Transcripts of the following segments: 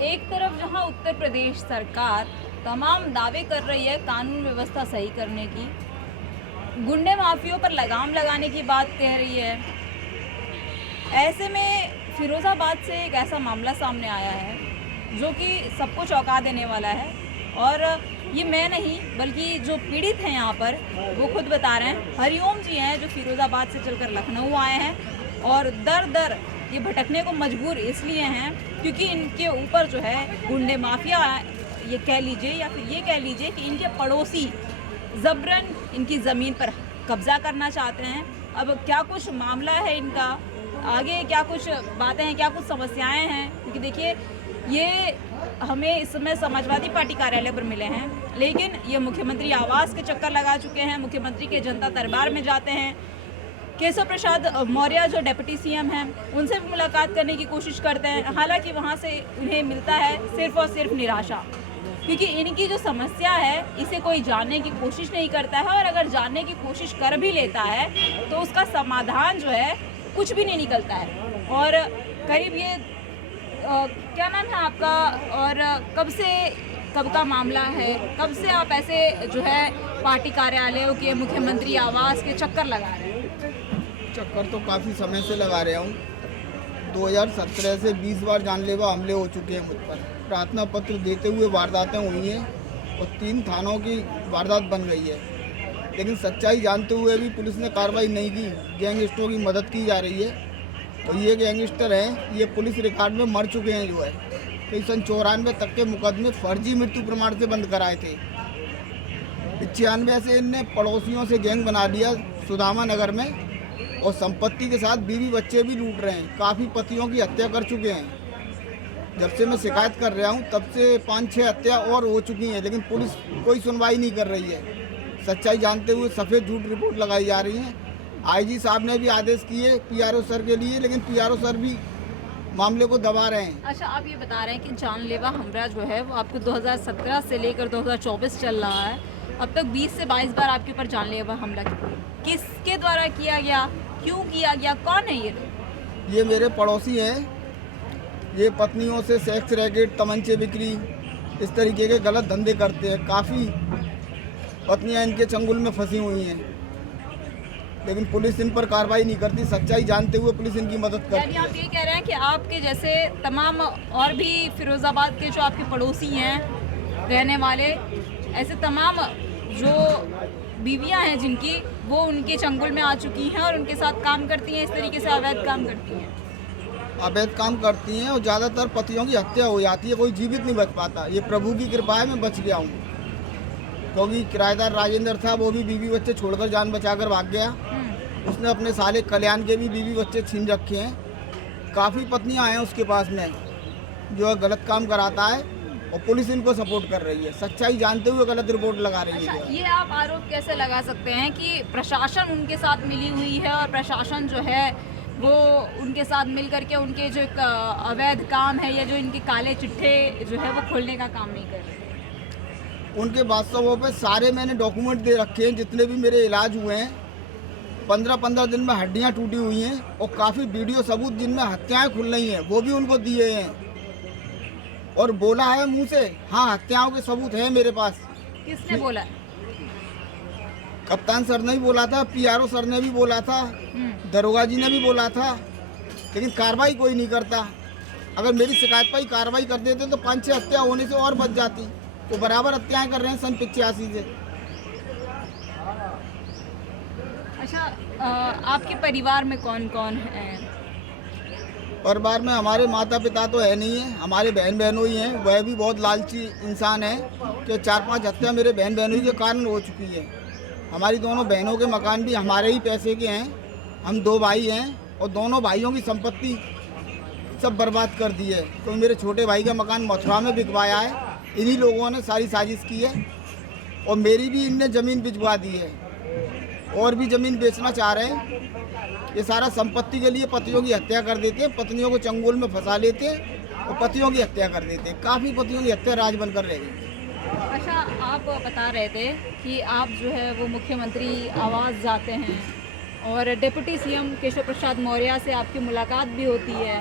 एक तरफ जहां उत्तर प्रदेश सरकार तमाम दावे कर रही है कानून व्यवस्था सही करने की, गुंडे माफियों पर लगाम लगाने की बात कह रही है। ऐसे में फिरोज़ाबाद से एक ऐसा मामला सामने आया है जो कि सबको चौंका देने वाला है। और ये मैं नहीं बल्कि जो पीड़ित हैं यहाँ पर वो खुद बता रहे हैं। हरिओम जी हैं जो फिरोज़ाबाद से चलकर लखनऊ आए हैं और दर दर ये भटकने को मजबूर इसलिए हैं क्योंकि इनके ऊपर जो है गुंडे माफिया, ये कह लीजिए या फिर ये कह लीजिए कि इनके पड़ोसी ज़बरन इनकी ज़मीन पर कब्ज़ा करना चाहते हैं। अब क्या कुछ मामला है इनका, आगे क्या कुछ बातें हैं, क्या कुछ समस्याएं हैं, क्योंकि देखिए ये हमें इस समय समाजवादी पार्टी कार्यालय पर मिले हैं, लेकिन ये मुख्यमंत्री आवास के चक्कर लगा चुके हैं, मुख्यमंत्री के जनता दरबार में जाते हैं, केशव प्रसाद मौर्य जो डिप्टी सीएम हैं उनसे भी मुलाकात करने की कोशिश करते हैं। हालांकि वहाँ से उन्हें मिलता है सिर्फ और सिर्फ निराशा, क्योंकि इनकी जो समस्या है इसे कोई जानने की कोशिश नहीं करता है, और अगर जानने की कोशिश कर भी लेता है तो उसका समाधान जो है कुछ भी नहीं निकलता है। और करीब ये क्या नाम है आपका, और कब का मामला है, कब से आप ऐसे जो है पार्टी कार्यालयों के, मुख्यमंत्री आवास के चक्कर लगा रहे हैं? चक्कर तो काफ़ी समय से लगा रहा हूँ। 2017 से 20 बार जानलेवा हमले हो चुके हैं मुझ पर। प्रार्थना पत्र देते हुए वारदातें हुई हैं और 3 थानों की वारदात बन गई है, लेकिन सच्चाई जानते हुए भी पुलिस ने कार्रवाई नहीं की। गैंगस्टरों की मदद की जा रही है और ये गैंगस्टर हैं, ये पुलिस रिकॉर्ड में मर चुके हैं जो है। कई सन 94 तक के मुकदमे फर्जी मृत्यु प्रमाण से बंद कराए थे। 95 से इनने पड़ोसियों से गैंग बना लिया सुदामा नगर में, और संपत्ति के साथ बीवी बच्चे भी लूट रहे हैं। काफ़ी पतियों की हत्या कर चुके हैं। जब से मैं शिकायत कर रहा हूँ तब से 5-6 हत्या और हो चुकी हैं, लेकिन पुलिस कोई सुनवाई नहीं कर रही है। सच्चाई जानते हुए सफ़ेद झूठ रिपोर्ट लगाई जा रही है। आईजी साहब ने भी आदेश किए पीआरओ सर के लिए, लेकिन पीआरओ सर भी मामले को दबा रहे हैं। अच्छा, आप ये बता रहे हैं कि जानलेवा हमला जो है वो आपको 2017 से लेकर 2024 चल रहा है। अब तक 20 से 22 बार आपके ऊपर जानलेवा हमला किसके द्वारा किया गया, क्यों किया गया, कौन है ये लोग? ये मेरे पड़ोसी हैं। ये पत्नियों से सेक्स रैकेट, तमंचे बिक्री, इस तरीके के गलत धंधे करते हैं। काफ़ी पत्नियां इनके चंगुल में फंसी हुई हैं, लेकिन पुलिस इन पर कार्रवाई नहीं करती। सच्चाई जानते हुए पुलिस इनकी मदद करती यानी है। आप ये कह रहे हैं कि आपके जैसे तमाम और भी फिरोज़ाबाद के जो आपके पड़ोसी हैं रहने वाले, ऐसे तमाम जो बीवियां हैं जिनकी, वो उनके चंगुल में आ चुकी हैं और उनके साथ काम करती हैं, इस तरीके से अवैध काम करती हैं। अवैध काम करती हैं और ज़्यादातर पतियों की हत्या हो जाती है, कोई जीवित नहीं बच पाता। ये प्रभु की कृपा है, मैं बच गया हूँ, क्योंकि किराएदार राजेंद्र था, वो भी बीवी बच्चे छोड़कर जान बचाकर भाग गया। उसने अपने साले कल्याण के भी बीवी बच्चे छीन रखे हैं। काफ़ी पत्नियां हैं उसके पास में जो गलत काम कराता है, और पुलिस इनको सपोर्ट कर रही है। सच्चाई जानते हुए गलत रिपोर्ट लगा रही है। अच्छा, ये आप आरोप कैसे लगा सकते हैं कि प्रशासन उनके साथ मिली हुई है और प्रशासन जो है वो उनके साथ मिल करके उनके जो एक अवैध काम है या जो इनके काले चिट्ठे जो है वो खोलने का काम नहीं कर रहे? उनके वास्तवों पे सारे मैंने डॉक्यूमेंट दे रखे हैं, जितने भी मेरे इलाज हुए हैं। 15-15 दिन में हड्डियां टूटी हुई हैं, और काफ़ी वीडियो सबूत जिनमें हत्याएं खुल रही हैं वो भी उनको दिए हैं, और बोला है मुंह से, हाँ हत्याओं के सबूत हैं मेरे पास। किसने बोला? कप्तान सर ने भी बोला था, पीआरओ सर ने भी बोला था, दरोगा जी ने भी बोला था, लेकिन कार्रवाई कोई नहीं करता। अगर मेरी शिकायत पर ही कार्रवाई कर देते तो 5-6 हत्या होने से और बच जाती। तो बराबर हत्याएं कर रहे हैं सन 85 से। अच्छा, आपके परिवार में कौन कौन है? परिवार में हमारे माता पिता तो है नहीं है, हमारे बहन बहनों ही हैं। वह भी बहुत लालची इंसान है कि 4-5 हत्या मेरे बहन बहनों के कारण हो चुकी है। हमारी दोनों बहनों के मकान भी हमारे ही पैसे के हैं। हम 2 भाई हैं और दोनों भाइयों की संपत्ति सब बर्बाद कर दी है। तो मेरे छोटे भाई का मकान मथुरा में बिकवाया है, इन्हीं लोगों ने सारी साजिश की है, और मेरी भी इनने ज़मीन बिचवा दी है, और भी ज़मीन बेचना चाह रहे हैं। ये सारा संपत्ति के लिए पतियों की हत्या कर देते हैं, पत्नियों को चंगुल में फंसा लेते हैं और पतियों की हत्या कर देते हैं। काफ़ी पतियों की हत्या राज बनकर रह गई। अच्छा, आप बता रहे थे कि आप जो है वो मुख्यमंत्री आवास जाते हैं और डिप्टी सीएम केशव प्रसाद मौर्य से आपकी मुलाकात भी होती है।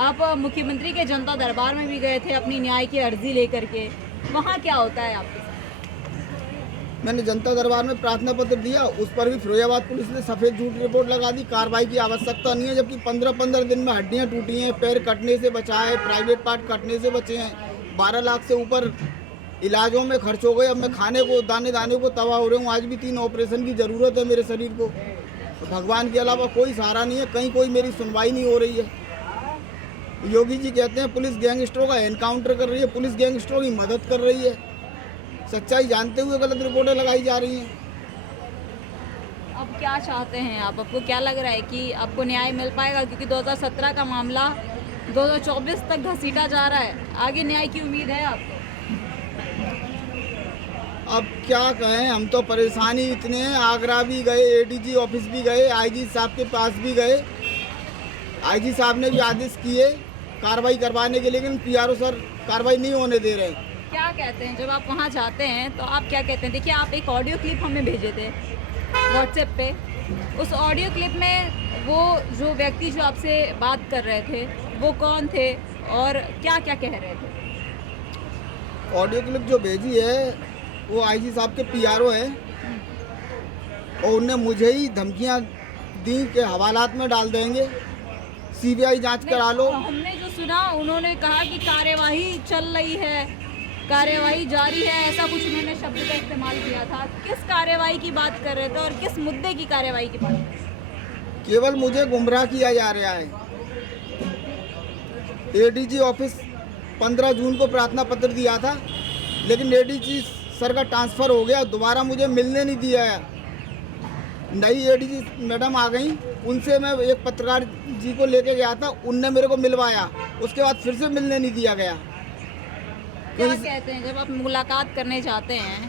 आप मुख्यमंत्री के जनता दरबार में भी गए थे अपनी न्याय की अर्जी लेकर के, वहाँ क्या होता है आपके साथ? मैंने जनता दरबार में प्रार्थना पत्र दिया, उस पर भी फिरोजाबाद पुलिस ने सफ़ेद झूठ रिपोर्ट लगा दी। कार्रवाई की आवश्यकता नहीं है, जबकि 15-15 दिन में हड्डियां टूटी हैं, पैर कटने से बचा है, प्राइवेट पार्ट कटने से बचे हैं, 12 लाख से ऊपर इलाजों में खर्च हो गए। अब मैं खाने को दाने दाने को तबाह हो रहा हूँ। आज भी 3 ऑपरेशन की ज़रूरत है मेरे शरीर को। तो भगवान के अलावा कोई सहारा नहीं है, कहीं कोई मेरी सुनवाई नहीं हो रही है। योगी जी कहते हैं पुलिस गैंगस्टरों का एनकाउंटर कर रही है, पुलिस गैंगस्टरों की मदद कर रही है। सच्चाई जानते हुए गलत रिपोर्टें लगाई जा रही हैं। अब क्या चाहते हैं आप? आपको क्या लग रहा है कि आपको न्याय मिल पाएगा? क्योंकि 2017 का मामला 2024 तक घसीटा जा रहा है, आगे न्याय की उम्मीद है आपको? अब क्या कहें, हम तो परेशानी इतने हैं। आगरा भी गए, एडीजी ऑफिस भी गए, आईजी साहब के पास भी गए। आईजी साहब ने भी आदेश किए कार्रवाई करवाने के, लेकिन पीआरओ सर कार्रवाई नहीं होने दे रहे। क्या कहते हैं जब आप वहाँ जाते हैं तो आप क्या कहते हैं? देखिए, आप एक ऑडियो क्लिप हमें भेजे थे व्हाट्सएप पे। उस ऑडियो क्लिप में वो जो व्यक्ति जो आपसे बात कर रहे थे वो कौन थे और क्या क्या कह रहे थे? ऑडियो क्लिप जो भेजी है वो आईजी साहब के पीआरओ है, और उनने मुझे ही धमकियां दी कि हवालात में डाल देंगे, सीबीआई जांच करा लो। हमने जो सुना, उन्होंने कहा कि कार्यवाही चल रही है, कार्यवाही जारी है, ऐसा कुछ उन्होंने शब्द का इस्तेमाल किया था। किस कार्यवाही की बात कर रहे थे और किस मुद्दे की कार्यवाही की बात कर रहे थे? केवल मुझे गुमराह किया जा रहा है। एडीजी ऑफिस 15 जून को प्रार्थना पत्र दिया था, लेकिन एडीजी सर का ट्रांसफ़र हो गया, दोबारा मुझे मिलने नहीं दिया है। नई एडीजी मैडम आ गई, उनसे मैं एक पत्रकार जी को लेके गया था, उनने मेरे को मिलवाया, उसके बाद फिर से मिलने नहीं दिया गया। क्या कहते हैं जब आप मुलाकात करने जाते हैं,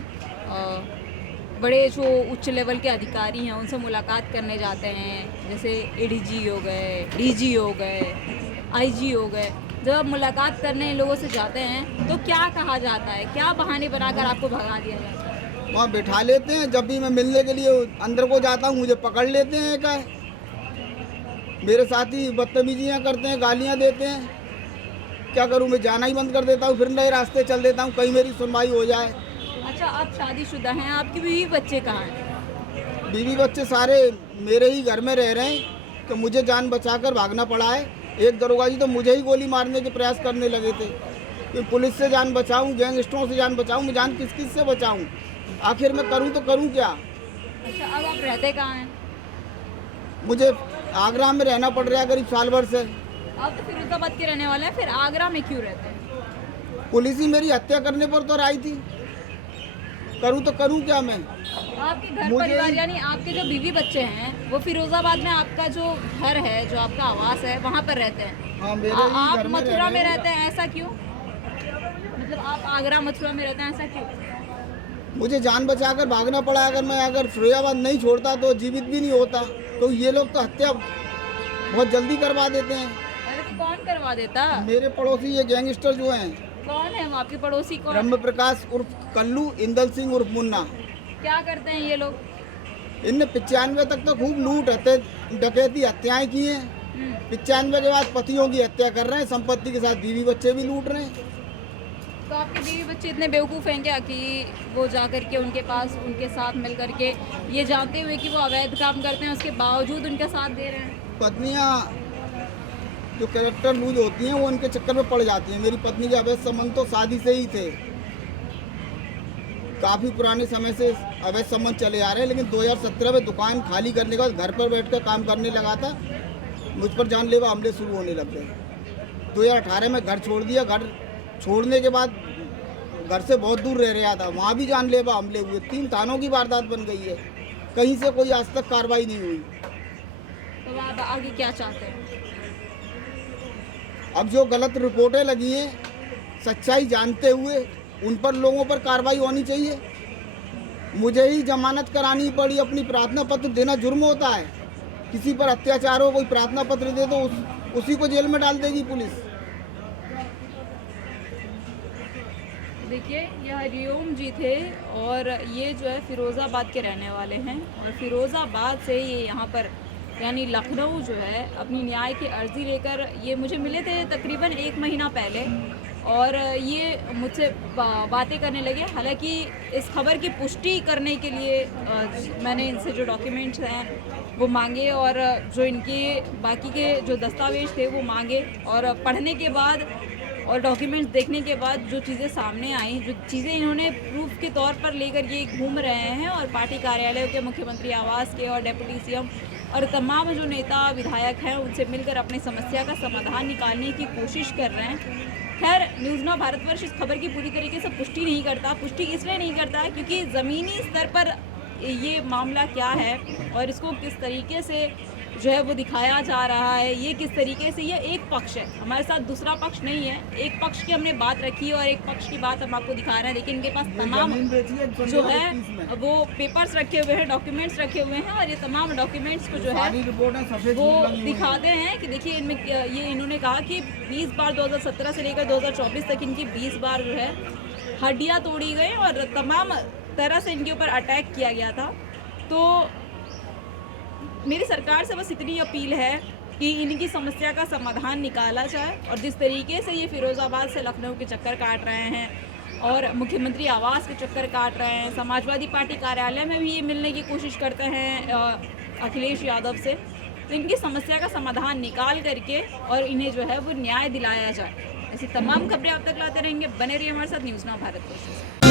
बड़े जो उच्च लेवल के अधिकारी हैं उनसे मुलाकात करने जाते हैं, जैसे एडीजी हो गए, डीजी हो गए, आईजी हो गए, जब आप मुलाकात करने इन लोगों से जाते हैं तो क्या कहा जाता है? क्या बहाने बनाकर आपको भगा दिया जाता है? वहाँ बिठा लेते हैं। जब भी मैं मिलने के लिए अंदर को जाता हूँ मुझे पकड़ लेते हैं। क्या मेरे साथी बदतमीजियाँ करते हैं, गालियाँ देते हैं। क्या करूँ, मैं जाना ही बंद कर देता हूँ, फिर नए रास्ते चल देता हूँ, कहीं मेरी सुनवाई हो जाए। अच्छा, आप शादीशुदा हैं, आपकी बीवी बच्चे कहाँ हैं? बीवी बच्चे सारे मेरे ही घर में रह रहे हैं, तो मुझे जान बचाकर भागना पड़ा है। एक दरोगा जी तो मुझे ही गोली मारने के प्रयास करने लगे थे कि पुलिस से जान बचाऊं, गैंगस्टरों से जान बचाऊं। मैं जान किस किस से बचाऊं? आखिर मैं करूं तो करूं क्या? अच्छा, अब आप रहते कहाँ हैं? मुझे आगरा में रहना पड़ रहा है करीब साल भर से। आप तो फिरोजाबाद के रहने वाले हैं, फिर आगरा में क्यों रहते हैं? पुलिस ही मेरी हत्या करने पर तो आई थी, करूं तो करूं क्या मैं? आपके घर परिवार यानी आपके जो बीवी बच्चे हैं वो फिरोजाबाद में, आपका जो घर है, जो आपका आवास है, वहाँ पर रहते हैं। हाँ, मेरे आप घर में मथुरा में रहते हैं, ऐसा क्यों? मतलब आप आगरा मथुरा में रहते हैं, ऐसा क्यों? मुझे जान बचाकर भागना पड़ा। अगर फिरोजाबाद नहीं छोड़ता तो जीवित भी नहीं होता। तो ये लोग तो हत्या बहुत जल्दी करवा देते हैं। अरे तो कौन करवा देता? मेरे पड़ोसी ये गैंगस्टर जो हैं। कौन है वो आपके पड़ोसी? कौन? ब्रह्म प्रकाश उर्फ कल्लू, इंदल सिंह उर्फ मुन्ना। क्या करते हैं ये लोग? इनने 95 तक तो खूब लूट डकैती हत्याएं की हैं। 95 के बाद पतियों की हत्या कर रहे हैं, संपत्ति के साथ बीवी बच्चे भी लूट रहे हैं। तो आपके बीवी बच्चे इतने बेवकूफ़ हैं क्या कि वो जा कर के उनके पास, उनके साथ मिल कर के, ये जानते हुए कि वो अवैध काम करते हैं उसके बावजूद उनका साथ दे रहे हैं? पत्नियां जो कैरेक्टर लूज होती हैं वो उनके चक्कर में पड़ जाती हैं। मेरी पत्नी के अवैध संबंध तो शादी से ही थे, काफ़ी पुराने समय से अवैध संबंध चले आ रहे हैं। लेकिन 2017 में दुकान खाली करने के बाद घर पर बैठकर काम करने लगा था, मुझ पर जानलेवा हमले शुरू होने लग गए। 2018 में घर छोड़ दिया। घर छोड़ने के बाद घर से बहुत दूर रह रहा था, वहाँ भी जानलेवा हमले हुए। 3 थानों की वारदात बन गई है, कहीं से कोई आज तक कार्रवाई नहीं हुई। तो आप आगे क्या चाहते हैं? अब जो गलत रिपोर्टें लगी हैं, सच्चाई जानते हुए उन पर लोगों पर कार्रवाई होनी चाहिए। मुझे ही जमानत करानी पड़ी, अपनी प्रार्थना पत्र देना जुर्म होता है। किसी पर अत्याचार हो, कोई प्रार्थना पत्र दे तो उसी को जेल में डाल देगी पुलिस। देखिए, ये हरिओम जी थे और ये जो है फिरोज़ाबाद के रहने वाले हैं और फिरोज़ाबाद से ये यहाँ पर यानी लखनऊ जो है अपनी न्याय की अर्जी लेकर ये मुझे मिले थे तकरीबन 1 महीना पहले, और ये मुझसे बातें करने लगे। हालांकि इस खबर की पुष्टि करने के लिए मैंने इनसे जो डॉक्यूमेंट्स हैं वो मांगे, और जो इनके बाकी के जो दस्तावेज थे वो मांगे, और पढ़ने के बाद और डॉक्यूमेंट्स देखने के बाद जो चीज़ें सामने आई, जो चीज़ें इन्होंने प्रूफ के तौर पर लेकर ये घूम रहे हैं और पार्टी कार्यालयों के, मुख्यमंत्री आवास के और डेप्यूटी सीएम और तमाम जो नेता विधायक हैं उनसे मिलकर अपनी समस्या का समाधान निकालने की कोशिश कर रहे हैं। खैर, न्यूज़ नाउ भारतवर्ष इस खबर की पूरी तरीके से पुष्टि नहीं करता। पुष्टि इसलिए नहीं करता है क्योंकि ज़मीनी स्तर पर ये मामला क्या है और इसको किस तरीके से जो है वो दिखाया जा रहा है, ये किस तरीके से, ये एक पक्ष है, हमारे साथ दूसरा पक्ष नहीं है। एक पक्ष की हमने बात रखी है और एक पक्ष की बात हम आपको दिखा रहे हैं, लेकिन इनके पास तमाम जो है वो पेपर्स रखे हुए हैं, डॉक्यूमेंट्स रखे हुए हैं, और ये तमाम डॉक्यूमेंट्स को जो है वो दिखाते हैं कि देखिए इनमें ये इन्होंने कहा कि 20 बार 2017 से लेकर 2024 तक इनकी 20 बार जो है हड्डियाँ तोड़ी गई और तमाम तरह से इनके ऊपर अटैक किया गया था। तो मेरी सरकार से बस इतनी अपील है कि इनकी समस्या का समाधान निकाला जाए, और जिस तरीके से ये फिरोज़ाबाद से लखनऊ के चक्कर काट रहे हैं और मुख्यमंत्री आवास के चक्कर काट रहे हैं, समाजवादी पार्टी कार्यालय में भी ये मिलने की कोशिश करते हैं अखिलेश यादव से, तो इनकी समस्या का समाधान निकाल करके और इन्हें जो है वो न्याय दिलाया जाए। ऐसी तमाम खबरें आप तक लाते रहेंगे। बने रहिए हमारे साथ न्यूज़ नाउ भारतवर्ष।